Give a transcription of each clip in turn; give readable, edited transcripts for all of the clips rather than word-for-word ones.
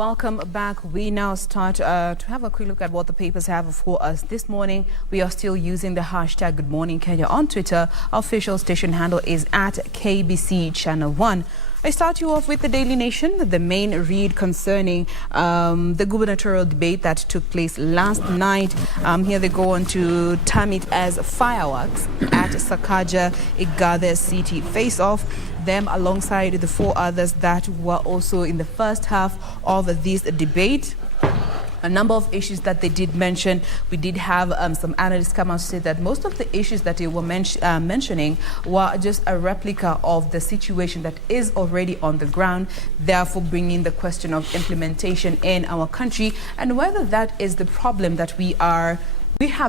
Welcome back. We now start to have a quick look at what the papers have for us this morning. We are still using the hashtag Good Morning Kenya on Twitter. Our official station handle is at KBC Channel 1. I start you off with the Daily Nation, the main read concerning the gubernatorial debate that took place last night. Here they go on to term it as fireworks at Sakaja Igade City face-off. Them alongside the four others that were also in the first half of this debate. A number of issues that they did mention. We did have some analysts come out to say that most of the issues that they were mentioning were just a replica of the situation that is already on the ground, therefore bringing the question of implementation in our country and whether that is the problem that we have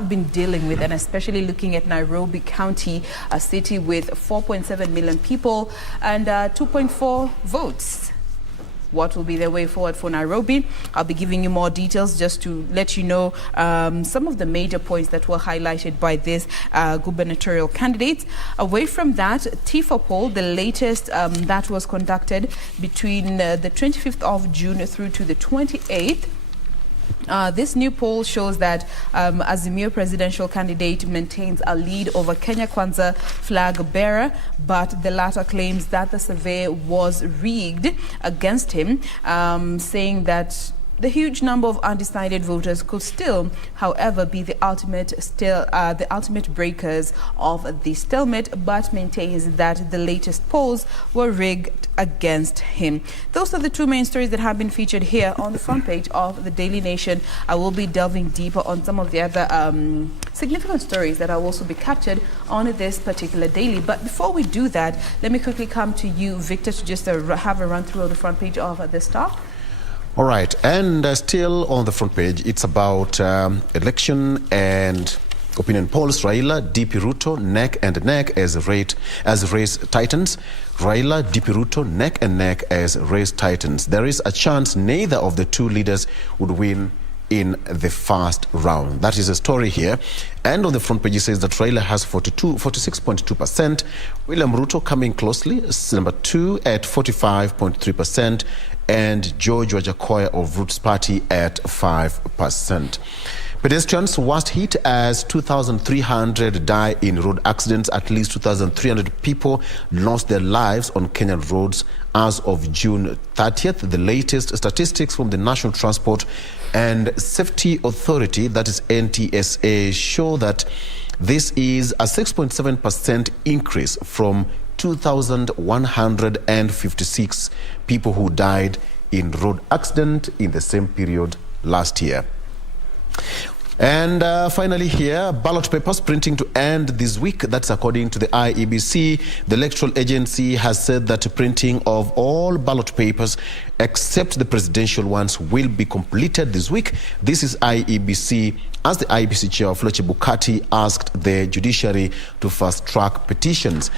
been dealing with, and especially looking at Nairobi County, a city with 4.7 million people and 2.4 votes. What will be the way forward for Nairobi? I'll be giving you more details just to let you know some of the major points that were highlighted by this gubernatorial candidates. Away from that, TIFA poll, the latest that was conducted between the 25th of June through to the 28th. This new poll shows that Azimio presidential candidate maintains a lead over Kenya Kwanza flag bearer, but the latter claims that the survey was rigged against him, saying that the huge number of undecided voters could still, however, be the ultimate breakers of the stalemate, but maintains that the latest polls were rigged against him. Those are the two main stories that have been featured here on the front page of the Daily Nation. I will be delving deeper on some of the other significant stories that will also be captured on this particular daily. But before we do that, let me quickly come to you, Victor, to just have a run through of the front page of the Star. All right, and still on the front page, it's about election and opinion polls. Raila, DP Ruto, neck and neck as race tightens. Raila, DP Ruto, neck and neck as race tightens. There is a chance neither of the two leaders would win in the first round. That is a story here. And on the front page, it says that Raila has 46.2%. William Ruto coming closely, number 2 at 45.3%. And George Wajakoya of Roots Party at 5%. Pedestrians worst hit as 2,300 die in road accidents. At least 2,300 people lost their lives on Kenyan roads as of June 30th. The latest statistics from the National Transport and Safety Authority, that is NTSA, show that this is a 6.7% increase from 2,156 people who died in road accident in the same period last year. And finally here, ballot papers printing to end this week. That's according to the IEBC. The electoral agency has said that printing of all ballot papers except the presidential ones will be completed this week. This is IEBC, as the IEBC chair, Fletcher Bukati, asked the judiciary to fast-track petitions.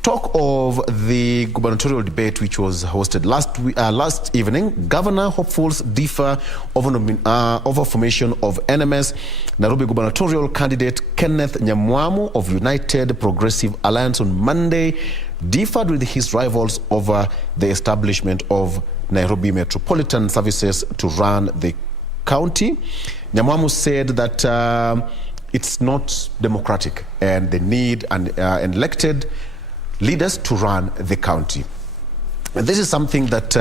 Talk of the gubernatorial debate which was hosted last evening. Governor hopefuls differ over formation of NMS. Nairobi gubernatorial candidate Kenneth Nyamwamu of United Progressive Alliance on Monday differed with his rivals over the establishment of Nairobi Metropolitan Services to run the county. Nyamwamu said that it's not democratic and they need an elected leaders to run the county. And this is something that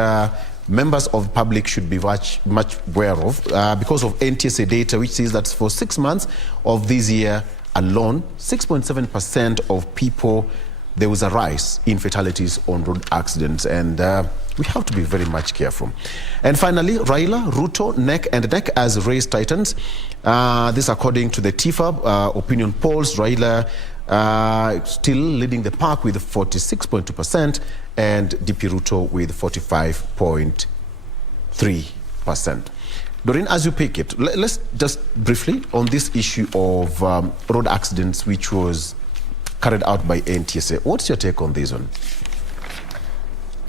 members of the public should be much aware of because of NTSA data, which says that for 6 months of this year alone, 6.7% of people, there was a rise in fatalities on road accidents, and we have to be very much careful. And finally, Raila, Ruto, neck and neck as race titans. This according to the TIFA opinion polls. Raila still leading the pack with 46.2% and DP Ruto with 45.3%. Doreen, as you pick it, let's just briefly on this issue of road accidents which was carried out by NTSA. What's your take on this one?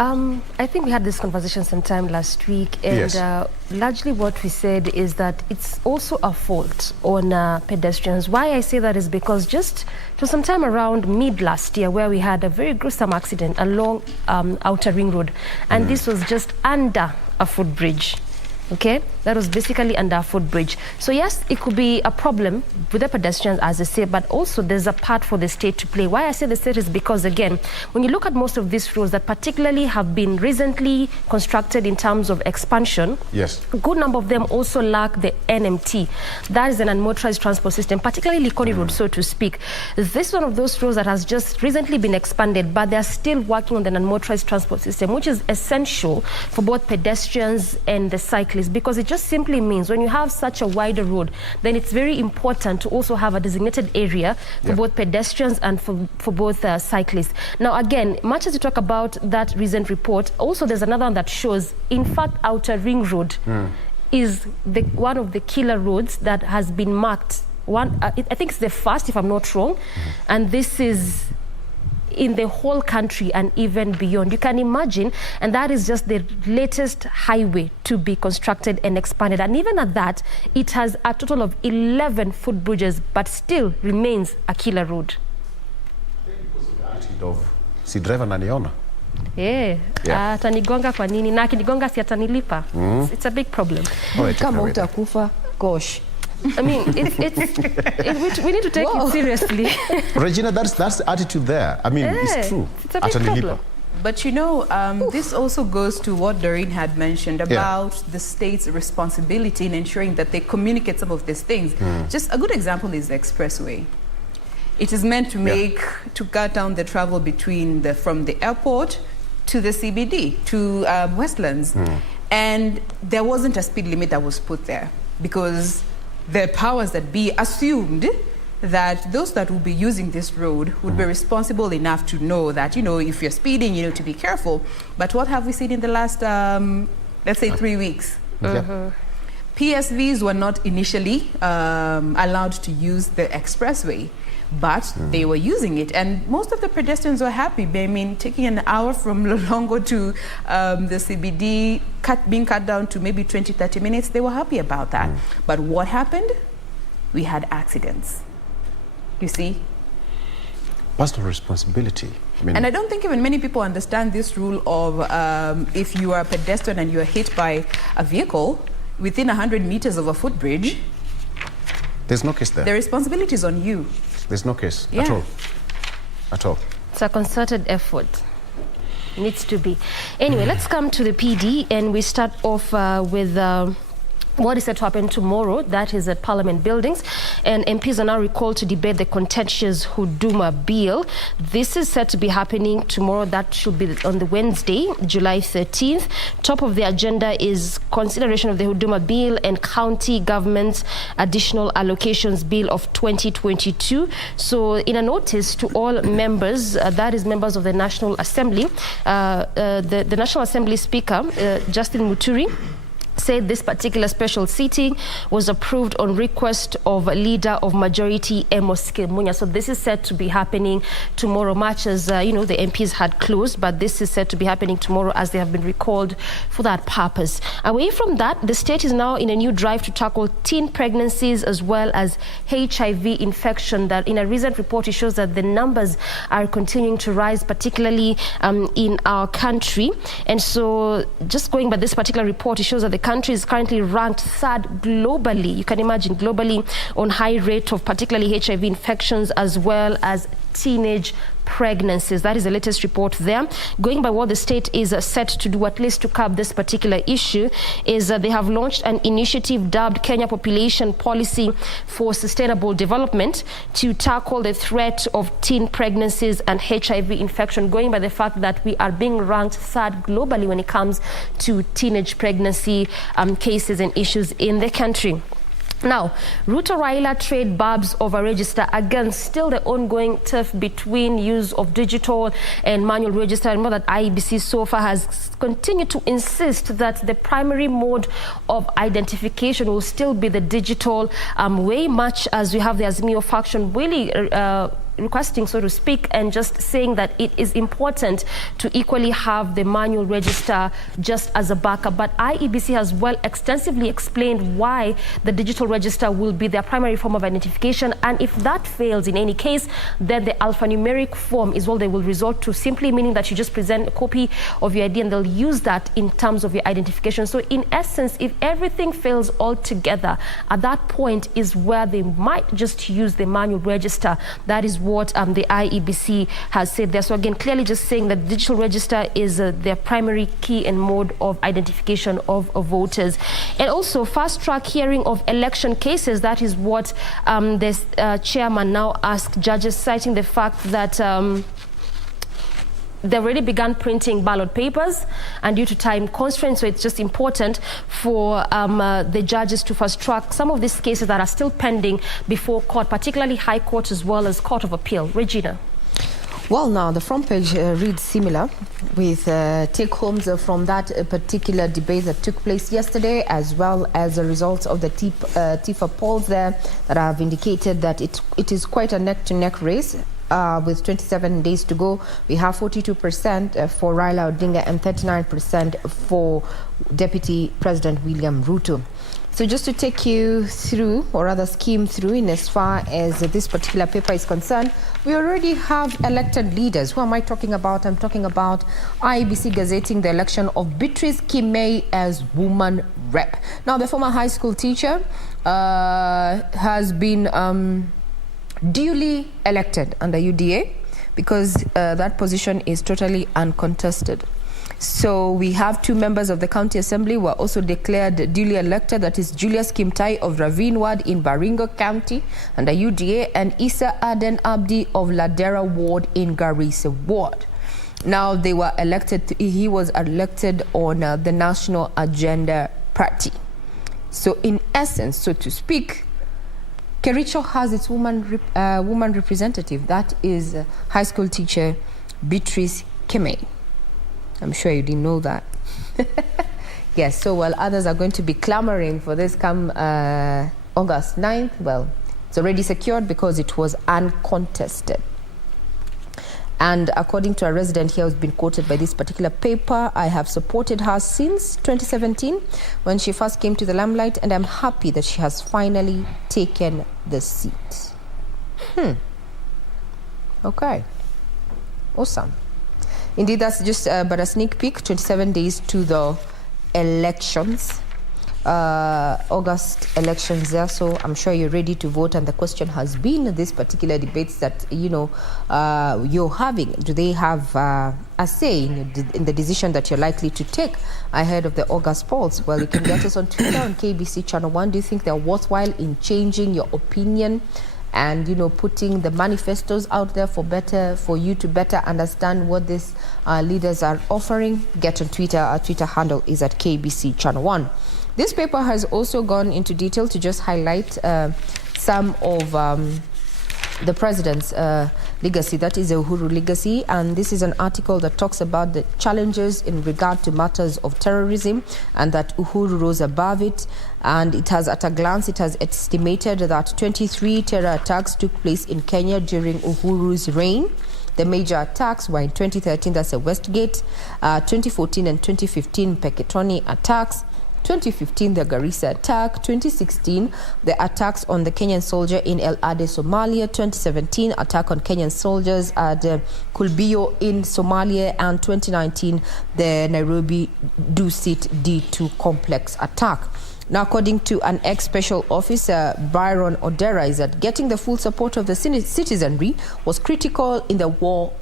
I think we had this conversation sometime last week, and yes. Largely what we said is that it's also a fault on pedestrians. Why I say that is because just to sometime around mid last year, where we had a very gruesome accident along Outer Ring Road, and this was just under a footbridge. Okay, that was basically under a footbridge. So yes, it could be a problem with the pedestrians, as I say, but also there's a part for the state to play. Why I say the state is because, again, when you look at most of these roads that particularly have been recently constructed in terms of expansion, yes, a good number of them also lack the NMT. That is an unmotorized transport system, particularly Likoni Road, so to speak. This is one of those roads that has just recently been expanded, but they're still working on the unmotorized transport system, which is essential for both pedestrians and the cyclists, because it just simply means when you have such a wider road, then it's very important to also have a designated area for both pedestrians and for both cyclists. Now, again, much as you talk about that recent report, also there's another one that shows, in fact, Outer Ring Road is one of the killer roads that has been marked. I think it's the first, if I'm not wrong, and this is in the whole country and even beyond. You can imagine, and that is just the latest highway to be constructed and expanded. And even at that, it has a total of 11 footbridges, but still remains a killer road. Si driver naniona. Atanigonga kwa nini? Na akinigonga si atanilipa. It's a big problem. Kama utakufa, gosh. I mean, we need to take it seriously. Regina, that's the attitude there. I mean, it's true. It's a big problem. But you know, this also goes to what Doreen had mentioned about the state's responsibility in ensuring that they communicate some of these things. Just a good example is the expressway. It is meant to to cut down the travel between from the airport to the CBD, to Westlands. And there wasn't a speed limit that was put there because the powers that be assumed that those that will be using this road would be responsible enough to know that, you know, if you're speeding, you know, to be careful. But what have we seen in the last, let's say, 3 weeks? PSVs were not initially allowed to use the expressway, but they were using it. And most of the pedestrians were happy. I mean, taking an hour from Lolongo to the CBD, being cut down to maybe 20, 30 minutes, they were happy about that. But what happened? We had accidents. You see? Personal responsibility. I mean, and I don't think even many people understand this rule of if you are a pedestrian and you are hit by a vehicle within 100 meters of a footbridge, there's no case there. The responsibility is on you. There's no case at all. At all. It's a concerted effort. Needs to be. Anyway, let's come to the PD, and we start off with what is set to happen tomorrow. That is at Parliament buildings, and MPs are now recalled to debate the contentious Huduma bill. This is set to be happening tomorrow. That should be on the Wednesday, July 13th. Top of the agenda is consideration of the Huduma bill and county government's additional allocations bill of 2022. So in a notice to all members, that is members of the National Assembly, the National Assembly Speaker, Justin Muturi, said this particular special sitting was approved on request of leader of majority Amos Kilmunya. So this is set to be happening tomorrow, much as you know, the MPs had closed, but this is set to be happening tomorrow as they have been recalled for that purpose. Away from that, the state is now in a new drive to tackle teen pregnancies as well as HIV infection. That in a recent report, it shows that the numbers are continuing to rise, particularly in our country. And so just going by this particular report, it shows that the country is currently ranked third globally. You can imagine globally on high rate of particularly HIV infections as well as teenage pregnancies. That is the latest report there. Going by what the state is set to do, at least to curb this particular issue, is they have launched an initiative dubbed Kenya Population Policy for Sustainable Development to tackle the threat of teen pregnancies and HIV infection, going by the fact that we are being ranked third globally when it comes to teenage pregnancy cases and issues in the country. Now, Ruto Raila trade barbs over register. Again, still the ongoing turf between use of digital and manual register. Remember that IEBC so far has continued to insist that the primary mode of identification will still be the digital way, much as we have the Azimio faction really requesting, so to speak, and just saying that it is important to equally have the manual register just as a backup. But IEBC has extensively explained why the digital register will be their primary form of identification, and if that fails in any case, then the alphanumeric form is what they will resort to, simply meaning that you just present a copy of your ID and they'll use that in terms of your identification. So in essence, if everything fails altogether, at that point is where they might just use the manual register. That is what the IEBC has said there. So again, clearly just saying that digital register is their primary key and mode of identification of voters. And also fast-track hearing of election cases. That is what this chairman now asked judges, citing the fact that they've already begun printing ballot papers, and due to time constraints, so it's just important for the judges to fast track some of these cases that are still pending before court, particularly High Court as well as Court of Appeal. Regina. Well, now the front page reads similar, with take-homes from that particular debate that took place yesterday, as well as the results of the TIFA polls there that have indicated that it is quite a neck-to-neck race. With 27 days to go, we have 42% for Raila Odinga and 39% for Deputy President William Ruto. So just to take you through, or rather skim through, in as far as this particular paper is concerned, we already have elected leaders. Who am I talking about? I'm talking about IEBC gazetting the election of Beatrice Kimei as woman rep. Now, the former high school teacher has been duly elected under UDA, because that position is totally uncontested. So we have two members of the county assembly who are also declared duly elected. That is Julius Kimtai of Ravine Ward in Baringo County under UDA, and Issa Aden Abdi of Ladera Ward in Garissa Ward. Now they were elected. He was elected on the National Agenda Party. So in essence, so to speak, Kericho has its woman representative. That is high school teacher Beatrice Kimei. I'm sure you didn't know that. Yes, so while others are going to be clamoring for this come August 9th, well, it's already secured because it was uncontested. And according to a resident here who's been quoted by this particular paper, I have supported her since 2017 when she first came to the limelight, and I'm happy that she has finally taken the seat. Okay. Awesome. Indeed, that's just but a sneak peek. 27 days to the elections. August elections there, so I'm sure you're ready to vote. And the question has been these particular debates that you're having, do they have a say in the decision that you're likely to take ahead of the August polls? Well, you can get us on Twitter on KBC Channel 1. Do you think they're worthwhile in changing your opinion and putting the manifestos out there for you to better understand what these leaders are offering? Get on Twitter. Our Twitter handle is at KBC Channel 1. This paper has also gone into detail to just highlight some of the president's legacy. That is the Uhuru legacy, and this is an article that talks about the challenges in regard to matters of terrorism, and that Uhuru rose above it. And it has, at a glance, it has estimated that 23 terror attacks took place in Kenya during Uhuru's reign. The major attacks were in 2013, that's the Westgate, 2014 and 2015 Peketoni attacks, 2015, the Garissa attack, 2016, the attacks on the Kenyan soldier in El Ade, Somalia, 2017, attack on Kenyan soldiers at Kulbio in Somalia, and 2019, the Nairobi Dusit D2 complex attack. Now, according to an ex-special officer, Byron Odera, is that getting the full support of the citizenry was critical in the war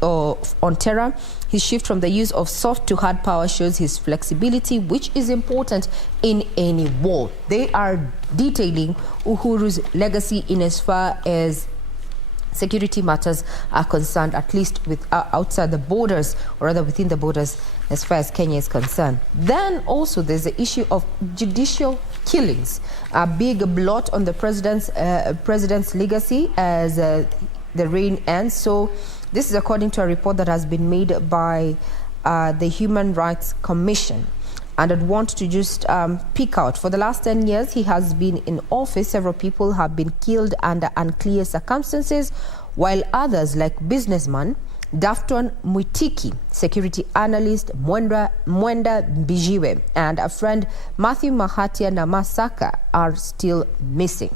on terror. His shift from the use of soft to hard power shows his flexibility, which is important in any war. They are detailing Uhuru's legacy in as far as security matters are concerned, at least with outside the borders, or rather within the borders, as far as Kenya is concerned. Then also there's the issue of judicial killings, a big blot on the president's legacy as the reign ends. So this is according to a report that has been made by the Human Rights Commission. And I'd want to just pick out, for the last 10 years, he has been in office. Several people have been killed under unclear circumstances while others like businessman Dafton Mwitiki, security analyst Mwenda Bijiwe, and a friend Matthew Mahatia Namasaka are still missing.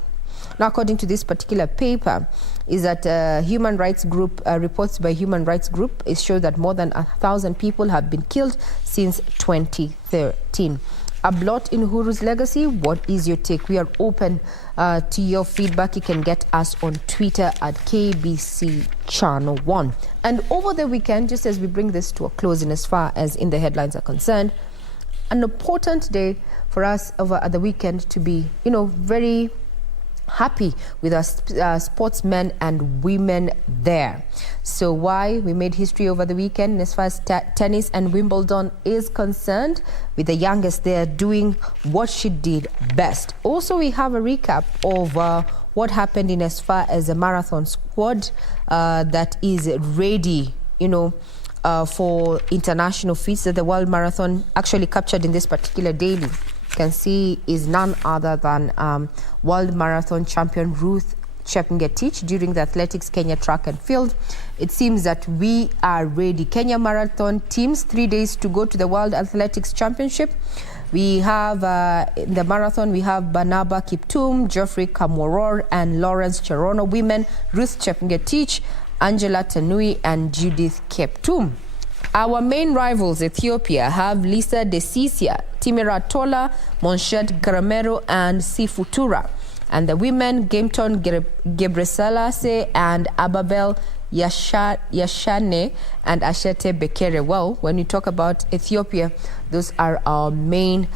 Now, according to this particular paper, is that human rights group reports by human rights group show that more than 1,000 people have been killed since 2013. A blot in Uhuru's legacy. What is your take? We are open to your feedback. You can get us on Twitter at KBC Channel 1. And over the weekend, just as we bring this to a close in as far as in the headlines are concerned, an important day for us over at the weekend to be, very happy with our sportsmen and women there. So why we made history over the weekend as far as tennis and Wimbledon is concerned, with the youngest there doing what she did best. Also, we have a recap of what happened in as far as the marathon squad that is ready, for international feats that the World Marathon actually captured in this particular daily. Can see is none other than World Marathon champion Ruth Chepngetich during the Athletics Kenya Track and Field. It seems that we are ready. Kenya Marathon teams, 3 days to go to the World Athletics Championship. We have in the marathon, we have Barnaba Kiptum, Geoffrey Kamworor, and Lawrence Cherono. Women, Ruth Chepngetich, Angela Tanui, and Judith Keptum. Our main rivals, Ethiopia, have Lisa Desisia, Timira Tola, Monshet Garamero, and Sifutura. And the women, Gameton Gebreselassie and Ababel Yashane and Ashete Bekere. Well, when we talk about Ethiopia, those are our main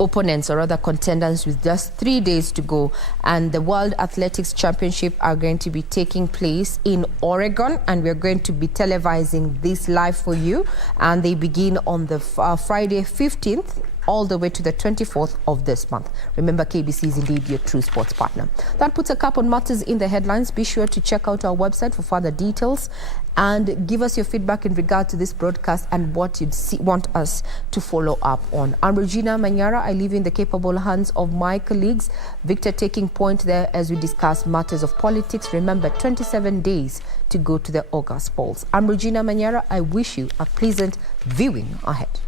opponents, or rather contenders, with just 3 days to go. And the World Athletics Championship are going to be taking place in Oregon, and we're going to be televising this live for you. And they begin on the Friday 15th all the way to the 24th of this month. Remember, KBC is indeed your true sports partner. That puts a cap on matters in the headlines. Be sure to check out our website for further details and give us your feedback in regard to this broadcast and what you'd want us to follow up on. I'm Regina Manyara. I leave in the capable hands of my colleagues. Victor taking point there as we discuss matters of politics. Remember, 27 days to go to the August polls. I'm Regina Manyara. I wish you a pleasant viewing ahead.